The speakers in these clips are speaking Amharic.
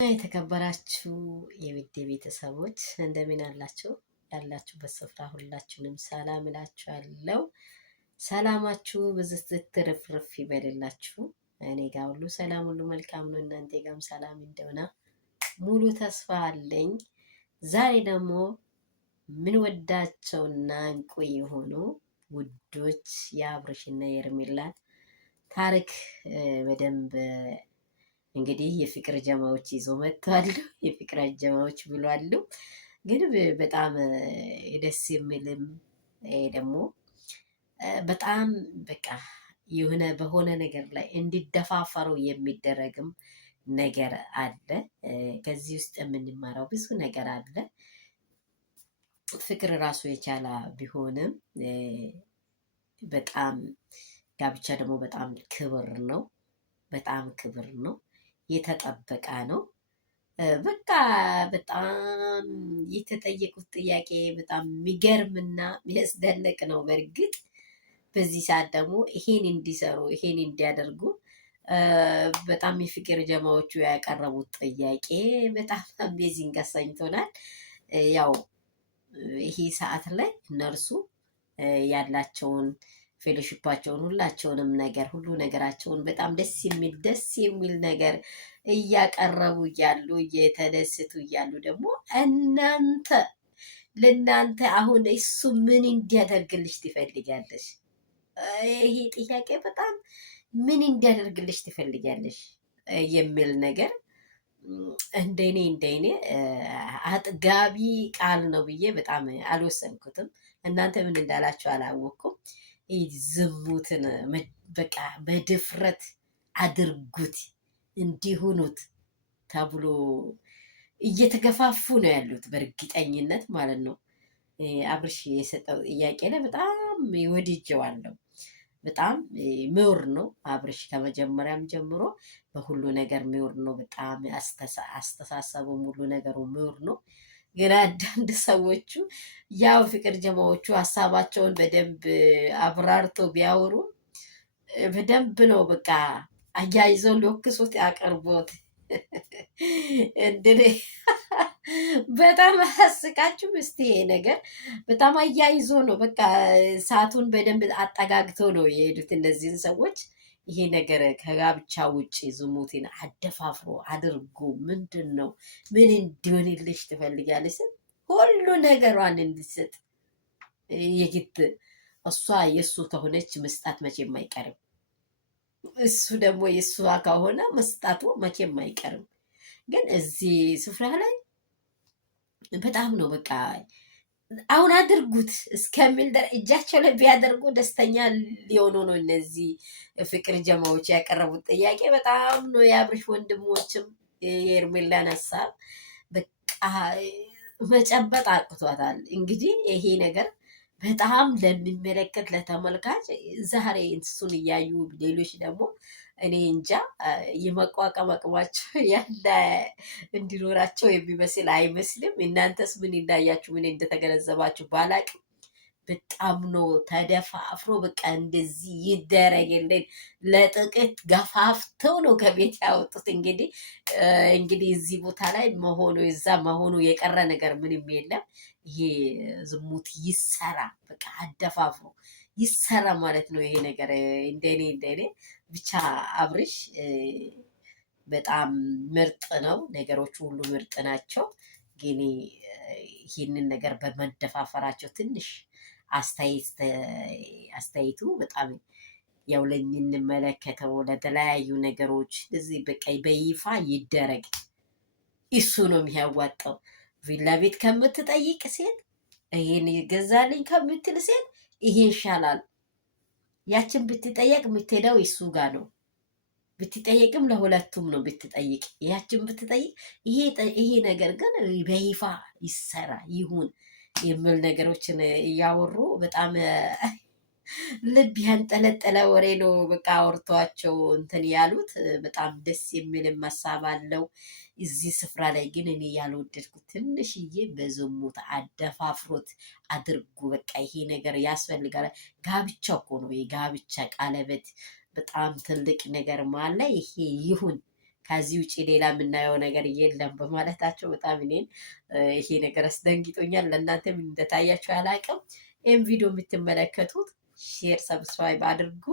የተከበራችሁ የውዴ ቤተሰቦች እንደምን አላችሁ? ያላችሁበት ስፍራ ሁላችሁንም ሰላም እላችኋለሁ። ሰላማችሁ ብዝት ትርፍርፍ ይበልላችሁ። እኔ ጋር ሁሉ ሰላም፣ ሁሉ መልካም ነው። እናንተ ጋርም ሰላም እንደሆነ ሙሉ ተስፋ አለኝ። ዛሬ ደግሞ ምን ወዳቸውና እንቁ የሆኑ ውዶች የአብርሽና የሄርሜላን ታሪክ በደንብ እንግዲህ የፍቅር ጀማዎች ይዞ መጥተዋል። የፍቅር ጀማዎች ብሏሉ። ግን በጣም ደስ የሚልም ደግሞ በጣም በቃ የሆነ በሆነ ነገር ላይ እንዲደፋፈሩ የሚደረግም ነገር አለ። ከዚህ ውስጥ የምንማረው ብዙ ነገር አለ። ፍቅር ራሱ የቻለ ቢሆንም በጣም ጋብቻ ደግሞ በጣም ክብር ነው። በጣም ክብር ነው። የተጠበቀ ነው። በቃ በጣም የተጠየቁት ጥያቄ በጣም የሚገርምና የሚያስደንቅ ነው። በእርግጥ በዚህ ሰዓት ደግሞ ይሄን እንዲሰሩ ይሄን እንዲያደርጉ በጣም የፍቅር ጀማዎቹ ያቀረቡት ጥያቄ በጣም አሜዚንግ አሰኝቶናል። ያው ይሄ ሰዓት ላይ እነርሱ ያላቸውን ፌሎሺፓቸውን ሁላቸውንም ነገር ሁሉ ነገራቸውን በጣም ደስ የሚል ነገር እያቀረቡ እያሉ እየተደስቱ እያሉ ደግሞ ለእናንተ አሁን እሱ ምን እንዲያደርግልሽ ትፈልጋለሽ? ይሄ ጥያቄ በጣም ምን እንዲያደርግልሽ ትፈልጋለሽ የሚል ነገር እንደኔ አጥጋቢ ቃል ነው ብዬ በጣም አልወሰንኩትም። እናንተ ምን እንዳላችሁ አላወቅኩም። ዝሙትን በቃ በድፍረት አድርጉት እንዲሆኑት ተብሎ እየተገፋፉ ነው ያሉት፣ በእርግጠኝነት ማለት ነው። አብርሽ የሰጠው ጥያቄ ላይ በጣም ወድጄዋለሁ። በጣም ምሁር ነው አብርሽ፣ ከመጀመሪያም ጀምሮ በሁሉ ነገር ምሁር ነው። በጣም አስተሳሰቡም ሁሉ ነገሩ ምሁር ነው። ግን አንዳንድ ሰዎቹ ያው ፍቅር ጀማዎቹ ሀሳባቸውን በደንብ አብራርቶ ቢያወሩ በደንብ ነው በቃ አያይዘው ሊወክሱት ያቀርቦት እንድኔ በጣም አስቃችሁ እስቲ ይሄ ነገር በጣም አያይዞ ነው በቃ ሰዓቱን በደንብ አጠጋግተው ነው የሄዱት እነዚህን ሰዎች። ይሄ ነገር ከጋብቻ ውጭ ዝሙትን አደፋፍሮ አድርጎ ምንድን ነው ምን እንዲሆንልሽ ትፈልጋለች? ሁሉ ነገሯን እንድትሰጥ የግድ እሷ የእሱ ከሆነች መስጣት መቼም አይቀርም። እሱ ደግሞ የእሷ ከሆነ መስጣቱ መቼም አይቀርም። ግን እዚህ ስፍራ ላይ በጣም ነው በቃ አሁን አድርጉት እስከሚል እጃቸው ላይ ቢያደርጉ ደስተኛ ሊሆኑ ነው። እነዚህ ፍቅር ጀማዎች ያቀረቡት ጥያቄ በጣም ነው የአብርሽ ወንድሞችም የሄርሜላን ሀሳብ በቃ መጨበጥ አቅቷታል። እንግዲህ ይሄ ነገር በጣም ለሚመለከት ለተመልካች ዛሬ እሱን እያዩ ሌሎች ደግሞ እኔ እንጃ የመቋቋም አቅማቸው ያለ እንዲኖራቸው የሚመስል አይመስልም። እናንተስ ምን እንዳያችሁ ምን እንደተገነዘባችሁ ባላቅም በጣም ነው ተደፋፍሮ በቃ እንደዚህ ይደረግልን ለጥቂት ገፋፍተው ነው ከቤት ያወጡት። እንግዲህ እዚህ ቦታ ላይ መሆኑ እዛ መሆኑ የቀረ ነገር ምንም የለም። ይሄ ዝሙት ይሰራ በቃ አደፋፍሮ ይሰራ ማለት ነው ይሄ ነገር። እንደኔ ብቻ አብርሽ በጣም ምርጥ ነው። ነገሮቹ ሁሉ ምርጥ ናቸው። ግን ይህንን ነገር በመደፋፈራቸው ትንሽ አስተያየቱ በጣም ያው ለምንመለከተው ለተለያዩ ነገሮች እዚህ በቃ በይፋ ይደረግ። እሱ ነው የሚያዋጣው። ቪላ ቤት ከምትጠይቅ ሴት ይሄን ይገዛልኝ ከምትል ሴት ይሄ ይሻላል። ያችን ብትጠየቅ የምትሄደው እሱ ጋር ነው። ብትጠየቅም ለሁለቱም ነው ብትጠይቅ። ያችን ብትጠይቅ ይሄ ነገር ግን በይፋ ይሰራ ይሁን የሚል ነገሮችን እያወሩ በጣም ልብ ያንጠለጠለ ወሬ ነው በቃ አውርቷቸው እንትን ያሉት። በጣም ደስ የሚልም ሀሳብ አለው። እዚህ ስፍራ ላይ ግን እኔ ያልወደድኩት ትንሽዬ በዝሙት አደፋፍሮት አድርጉ። በቃ ይሄ ነገር ያስፈልጋል። ጋብቻ እኮ ነው የጋብቻ ቀለበት በጣም ትልቅ ነገር ማለ ይሄ ይሁን ከዚህ ውጭ ሌላ የምናየው ነገር የለም በማለታቸው በጣም እኔን ይሄ ነገር አስደንግጦኛል። ለእናንተም እንደታያቸው አላውቅም። ይህም ቪዲዮ የምትመለከቱት ሼር፣ ሰብስክራይብ አድርጉ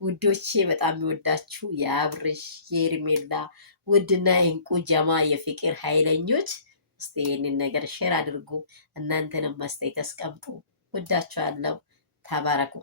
ውዶቼ። በጣም የሚወዳችሁ የአብርሽ የሄርሜላ ውድና እንቁ ጀማ የፍቅር ኃይለኞች፣ እስቲ ይህንን ነገር ሼር አድርጉ። እናንተንም አስተያየት አስቀምጡ። ወዳችኋለሁ። ተባረኩ።